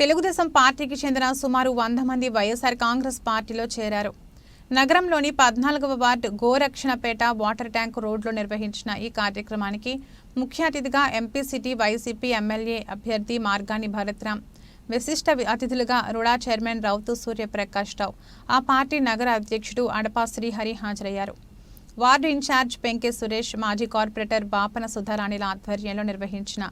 తెలుగుదేశం పార్టీకి చెందిన సుమారు వంద మంది వైఎస్ఆర్ కాంగ్రెస్ పార్టీలో చేరారు. నగరంలోని పద్నాలుగవ వార్డు గోరక్షణపేట వాటర్ ట్యాంక్ రోడ్లో నిర్వహించిన ఈ కార్యక్రమానికి ముఖ్య అతిథిగా ఎంపీ సిటీ వైసీపీ ఎమ్మెల్యే అభ్యర్థి మార్గాని భరత్రాం విశిష్ట అతిథులుగా రుడా చైర్మన్ రౌతు సూర్యప్రకాష్ రావు ఆ పార్టీ నగర అధ్యక్షుడు అడపా శ్రీహరి హాజరయ్యారు. వార్డు ఇన్ఛార్జ్ పెంకే సురేష్ మాజీ కార్పొరేటర్ బాపన సుధారాణిల ఆధ్వర్యంలో నిర్వహించిన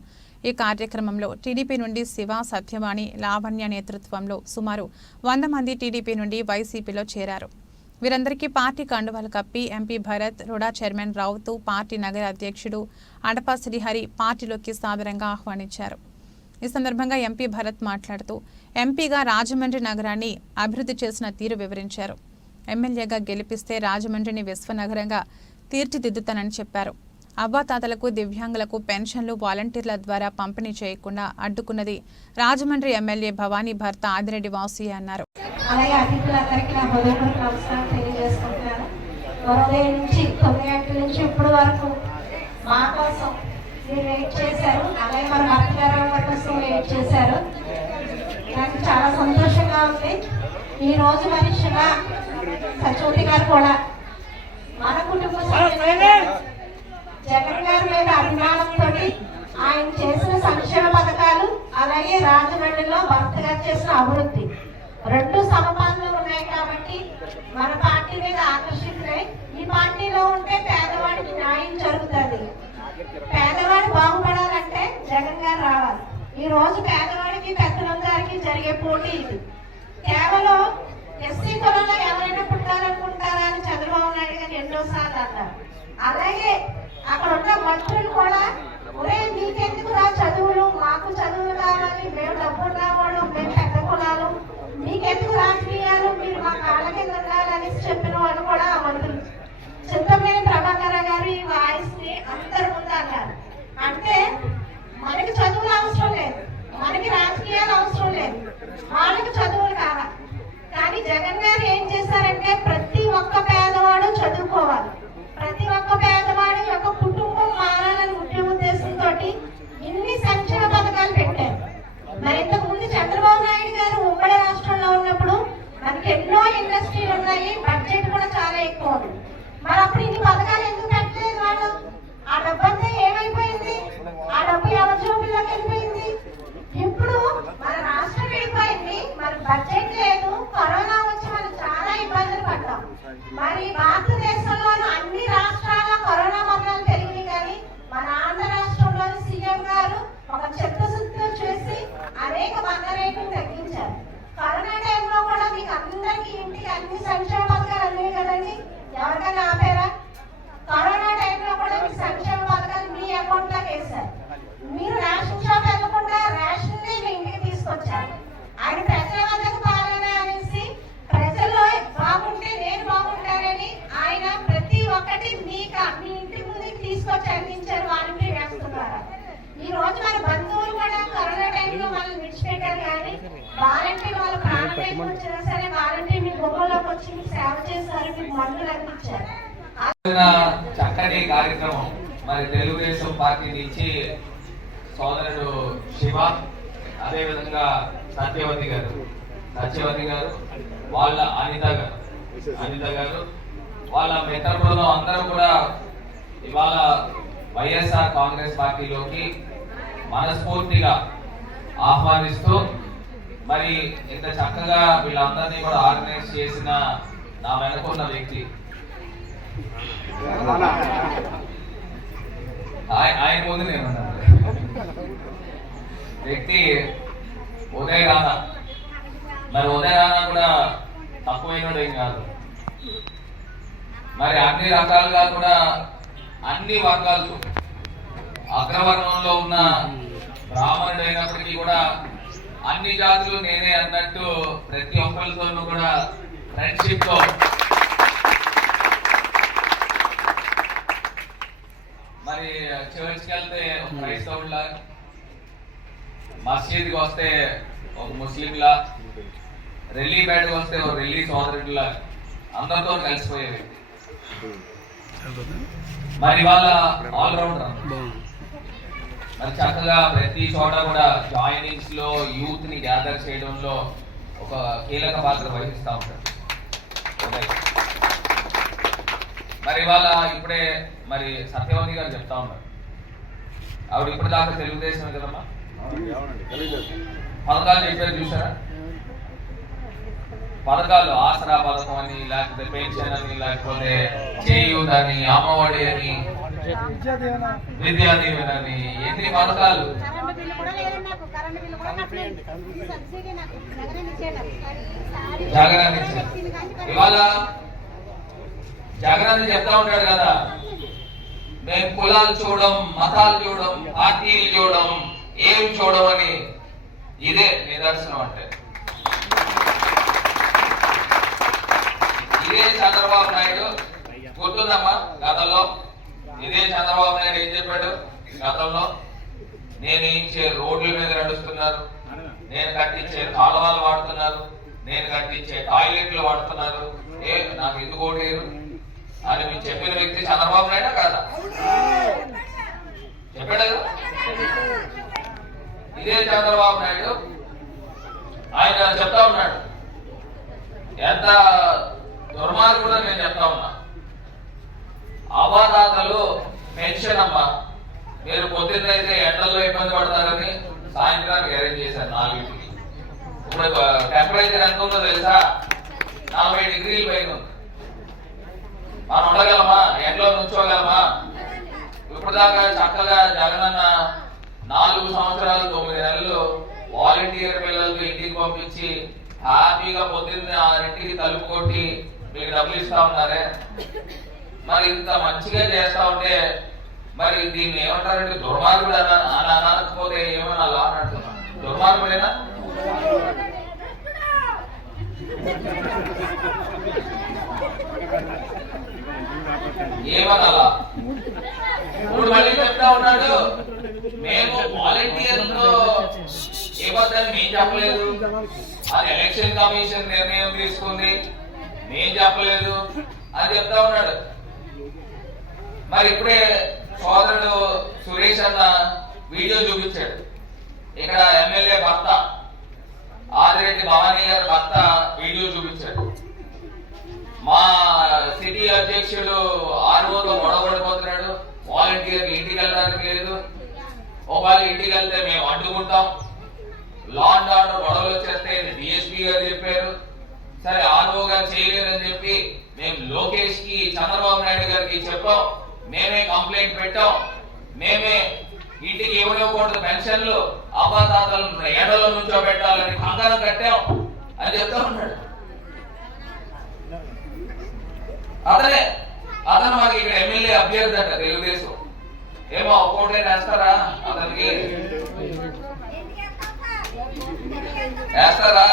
ఈ కార్యక్రమంలో టీడీపీ నుండి శివ సత్యవాణి లావణ్య నేతృత్వంలో సుమారు వంద మంది టీడీపీ నుండి వైసీపీలో చేరారు. వీరందరికీ పార్టీ కండువాలు కప్పి ఎంపీ భరత్ రుడా చైర్మన్ రావుతూ పార్టీ నగర అధ్యక్షుడు అడప శ్రీహరి పార్టీలోకి సాదరంగా ఆహ్వానించారు. ఈ సందర్భంగా ఎంపీ భరత్ మాట్లాడుతూ ఎంపీగా రాజమండ్రి నగరాన్ని అభివృద్ధి చేసిన తీరు వివరించారు. ఎమ్మెల్యేగా గెలిపిస్తే రాజమండ్రిని విశ్వనగరంగా తీర్చిదిద్దుతానని చెప్పారు. అవ్వాతాతలకు దివ్యాంగులకు పెన్షన్లు వాలంటీర్ల ద్వారా పంపిణీ చేయకుండా అడ్డుకున్నది రాజమండ్రి ఎమ్మెల్యే భవానీ భర్త ఆదిరెడ్డి వాసి అన్నారు. అలాగే అతిథులందరికీ నా హృదయపూర్వక నమస్కారం తెలియజేసుకుంటున్నాను. ఉదయం నుంచి తొమ్మిది గంటల నుంచి వరకు మా కోసం మీరు వెయిట్ చేశారు. అలాగే మన గారి కోసం వెయిట్ చేశారు. నాకు చాలా సంతోషంగా ఉంది. ఈ రోజు మరి శివ సచోటి గారు కూడా మన కుటుంబ సభ్యులు జగన్ గారి మీద అభిమానంతో ఆయన చేసిన సంక్షేమ పథకాలు అలాగే రాజమండ్రిలో భర్త గారు చేసిన అభివృద్ధి. రెండు సమపాలనలు ఉన్నాయి కాబట్టి మన పార్టీ మీద ఆకర్షితులై ఈ పార్టీలో ఉంటే పేదవాడికి న్యాయం జరుగుతుంది. పేదవాడు బాగుపడాలంటే జగన్ గారు రావాలి. ఈ రోజు పేదవాడికి పెద్దలందరికీ జరిగే పోటీ ఇది. కేవలం ఎస్సీ కులంలో ఎవరైనా పుట్టాలనుకుంటారా అని చంద్రబాబు నాయుడు గారు ఎన్నోసార్లు అన్నారు. అలాగే అక్కడ ఉన్న మంత్రులు కూడా ఒరే మీకెందుకు రా చదువులు? మాకు చదువులు కావాలి మేము డబ్బులు రావడం మేము పెద్ద కులాలు. మీకెందుకు రాజకీయాలు? మీరు మా కాళ్ళ కింద ఉండాలని చెప్పిన వాళ్ళు కూడా ఆ మంత్రులు. చింతమనేని ప్రభాకర గారు ఈ వాయిస్ని అందరు ముందు అన్నారు. అంటే మనకి చదువులు అవసరం లేదు. మనకి రాజకీయాలు అవసరం వచ్చినా సరే మీ వచ్చి మీకు సేవ చేస్తారు మీకు మందులు అందించారు. చక్కటి కార్యక్రమం. మరి తెలుగుదేశం పార్టీ నుంచి సోదరుడు శివ అదేవిధంగా సత్యవతి గారు. సత్యవతి గారు వాళ్ళ అనిత గారు. అనిత గారు వాళ్ళ మిత్ర బృందం అందరూ కూడా ఇవాళ వైఎస్ఆర్ కాంగ్రెస్ పార్టీలోకి మనస్ఫూర్తిగా ఆహ్వానిస్తూ మరి ఇంత చక్కగా వీళ్ళందరినీ కూడా ఆర్గనైజ్ చేసిన నా వెనకున్న వ్యక్తి. ఆయన పోదు నేను వ్యక్తి ఉదయ రానా మరి ఉదయ రానా కూడా తక్కువైనడు ఏం కాదు. మరి అన్ని రకాలుగా కూడా అన్ని వర్గాలతో అగ్రవర్ణంలో ఉన్న బ్రాహ్మణుడు అయినప్పటికీ కూడా అన్ని జాతులు నేనే అన్నట్టు ప్రతి ఒక్కరితోనూ కూడా ఫ్రెండ్షిప్తో. మరి చర్చ్కి వెళ్తే ఒక క్రైస్తవుడిలా మసీద్కి వస్తే ఒక ముస్లింలా రెల్లీ బయటకు వస్తే ఒక రెల్లీ సోదరుడిలా అందరితో కలిసిపోయేది మరి వాళ్ళ ఆల్రౌండర్ మరి చక్కగా ప్రతి చోట కూడా జాయినింగ్స్లో యూత్ని గ్యాదర్ చేయడంలో ఒక కీలక పాత్ర వహిస్తూ ఉదయ్. మరి ఇవాళ ఇప్పుడే మరి సత్యవతి గారు చెప్తా ఉన్నారు. ఆవిడ ఇప్పుడు దాకా తెలుగుదేశం కదమ్మా పథకాలు చెప్పారు చూసారా? పథకాలు ఆసరా పథకం అని లేకపోతే పెన్షన్ అని లేకపోతే చేయూత అని అమ్మఒడి అని విద్యా దీవెన అని ఎన్ని పథకాలు? జగన్ ఇవాళ జగన్ చెప్తా ఉంటాడు కదా. మేము కులాలు చూడం మతాలు చూడం పార్టీలు చూడం ఏం చూడం అని ఇదే నిదర్శనం అంటే. ఇదే చంద్రబాబు నాయుడు. గుర్తుందమ్మా గతంలో ఇదే చంద్రబాబు నాయుడు ఏం చెప్పాడు? గతంలో నేను ఇచ్చే రోడ్ల మీద నడుస్తున్నారు. నేను కట్టించే కాలువలు వాడుతున్నారు. నేను కట్టించే టాయిలెట్లు వాడుతున్నారు. ఏ నాకు ఎందుకు ఓటేరు అని మీరు చెప్పిన వ్యక్తి చంద్రబాబు నాయుడు కాదా? చెప్పాడు ఇదే చంద్రబాబు నాయుడు. ఆయన చెప్తా ఉన్నాడు. ఎంత దుర్మార్గుడో నేను చెప్తా ఉన్నా. అవాదాతలు పెన్షన్ అమ్మా మీరు పొద్దున్న అయితే ఎండల్లో ఇబ్బంది పడతారని సాయంత్రానికి అరేంజ్ చేశారు నాలుగింటికి. ఇప్పుడు టెంపరేచర్ ఎంత ఉందో తెలుసా? నలభై డిగ్రీల పైన ఉంది. మనం ఉండగలమా? ఎండలో నుంచోగలమా? ఇప్పుడు దాకా చక్కగా జగనన్న నాలుగు సంవత్సరాలు తొమ్మిది నెలలు వాలంటీర్ పిల్లలతో ఇంటికి పంపించి హ్యాపీగా పొద్దున్న ఇంటికి తలుపు కొట్టి మీకు డబ్బులు ఇస్తా ఉన్నారే? మరి ఇంత మంచిగా చేస్తా ఉంటే మరి దీన్ని ఏమంటారంటే దుర్మార్గుడు అని అని అనకపోతే ఏమనాలా అని అంటున్నాను దుర్మార్గుడేనా? ఏమనాలా ఇప్పుడు మళ్ళీ చెప్తా ఉన్నాడు మేము వాలంటీర్ ఏమద్దని మేము చెప్పలేదు. అది ఎలక్షన్ కమిషన్ నిర్ణయం తీసుకుంది. నేను చెప్పలేదు. అని చెప్తా ఉన్నాడు. మరి ఇప్పుడే సోదరుడు సురేష్ అన్న వీడియో చూపించాడు. ఇక్కడ ఎమ్మెల్యే భర్త ఆదిరెడ్డి భవానీ గారి భర్త వీడియో చూపించాడు. మా సిటీ అధ్యక్షుడు ఆర్ఓతో గొడవపడిపోతున్నాడు వాలంటీర్లు ఇంటికి వెళ్ళడానికి లేదు. ఒకవేళ ఇంటికి వెళ్తే మేము అడ్డుకుంటాం. లాండ్ ఆర్డర్ గొడవలు వచ్చేస్తే డిఎస్పీ గారు చెప్పారు. సరే ఆర్ఓ గారు చేయలేదని చెప్పి మేము లోకేష్కి చంద్రబాబు నాయుడు గారికి చెప్పాం. మేమే కంప్లైంట్ పెట్టాం. మేమే ఇంటికి ఇవ్వకూడదు పెన్షన్లు అపాతాతలను ఎండలో నుంచో పెట్టాలని కంకణం కట్టాం అని చెప్తా ఉన్నాడు. అతనే అతను మాకు ఇక్కడ ఎమ్మెల్యే అభ్యర్థి అంట తెలుగుదేశం. ఏమో ఒక్కోటే వేస్తారా? అతనికి వేస్తారా?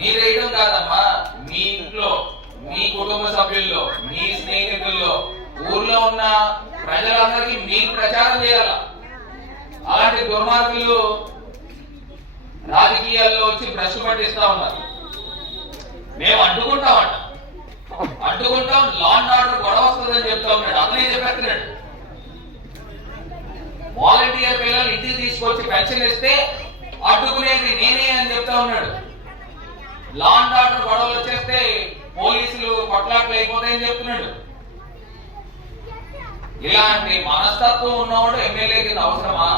మీరు వేయడం కాదమ్మా మీ ఇంట్లో మీ కుటుంబ సభ్యుల్లో మీ స్నేహితుల్లో ఊర్లో ఉన్న ప్రజలందరికీ మీరు ప్రచారం చేయాల? అలాంటి దుర్మార్గులు రాజకీయాల్లో వచ్చి భ్రష్ పట్టిస్తా ఉన్నారు. మేము అడ్డుకుంటామంట. అడ్డుకుంటాం లా ఆర్డర్ గొడవ వస్తుందని చెప్తా ఉన్నాడు. అతనే చెప్పేస్తున్నాడు. వాలంటీర్ పిల్లలు ఇంటికి తీసుకొచ్చి పెన్షన్ ఇస్తే అడ్డుకునేది నేనే అని చెప్తా ఉన్నాడు. లా అండ్ ఆర్డర్ గొడవలు వచ్చేస్తే పోలీసులు కొట్లాట్లు అయిపోతాయని చెప్తున్నాడు. ఇలాంటి మనస్తత్వం ఉన్నవాడు ఎమ్మెల్యే కింద అవసరమా?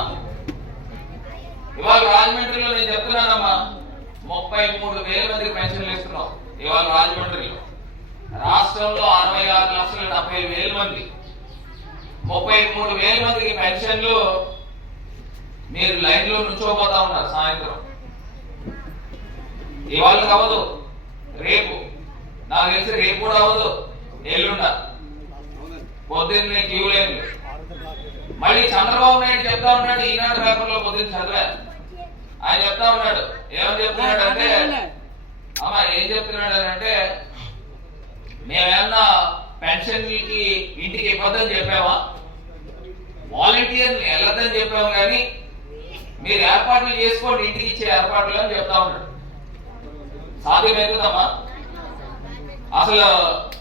ఇవాళ రాజమండ్రిలో నేను చెప్తున్నానమ్మా ముప్పై మూడు వేల మందికి పెన్షన్లు ఇస్తున్నాం ఇవాళ రాజమండ్రిలో. రాష్ట్రంలో అరవై ఆరు లక్షల డెబ్బై వేల మంది. ముప్పై మూడు వేల మందికి పెన్షన్లు మీరు లైన్లో నుంచోపోతా ఉన్నారు సాయంత్రం. ఇవాళ అవ్వదు రేపు. నాకు తెలిసి రేపు కూడా అవ్వదు ఎల్లుండ. పొద్దున్నే క్యూ లైన్లు మళ్ళీ చంద్రబాబు నాయుడు చెప్తా ఉన్నాడు ఈనాడు పేపర్లో పొద్దున్న చదివా ఆయన చెప్తా ఉన్నాడు. ఏమని చెప్తున్నాడు అంటే అమ్మా ఏం చెప్తున్నాడు అని అంటే మేమేమన్నా పెన్షన్కి ఇంటికి ఇవ్వద్దని చెప్పామా వాలంటీర్ని వెళ్ళదని చెప్పాము కానీ మీరు ఏర్పాట్లు చేసుకోండి ఇంటికి ఇచ్చే ఏర్పాట్లు అని చెప్తా ఉన్నాడు. సాధ్యమవుతుందమ్మా అసలు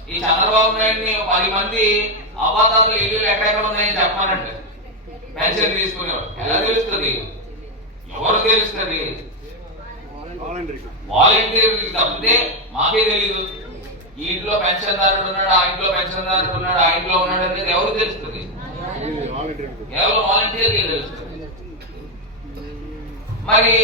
ఈ చంద్రబాబు నాయుడిని పది మంది అవాతాతలు ఇల్లు ఎక్కడెక్కడ ఉన్నాయని చెప్పానంటే పెన్షన్ తీసుకునేవాడు. ఎలా తెలుస్తుంది? ఎవరు తెలుస్తుంది? వాలంటీర్ తప్పితే మాకే తెలియదు ఈ ఇంట్లో పెన్షన్దారుడు ఉన్నాడు ఆ ఇంట్లో పెన్షన్దారుడు ఉన్నాడు ఆ ఇంట్లో ఉన్నాడు అనేది ఎవరు తెలుస్తుంది? కేవలం వాలంటీర్కి తెలుస్తుంది. మరి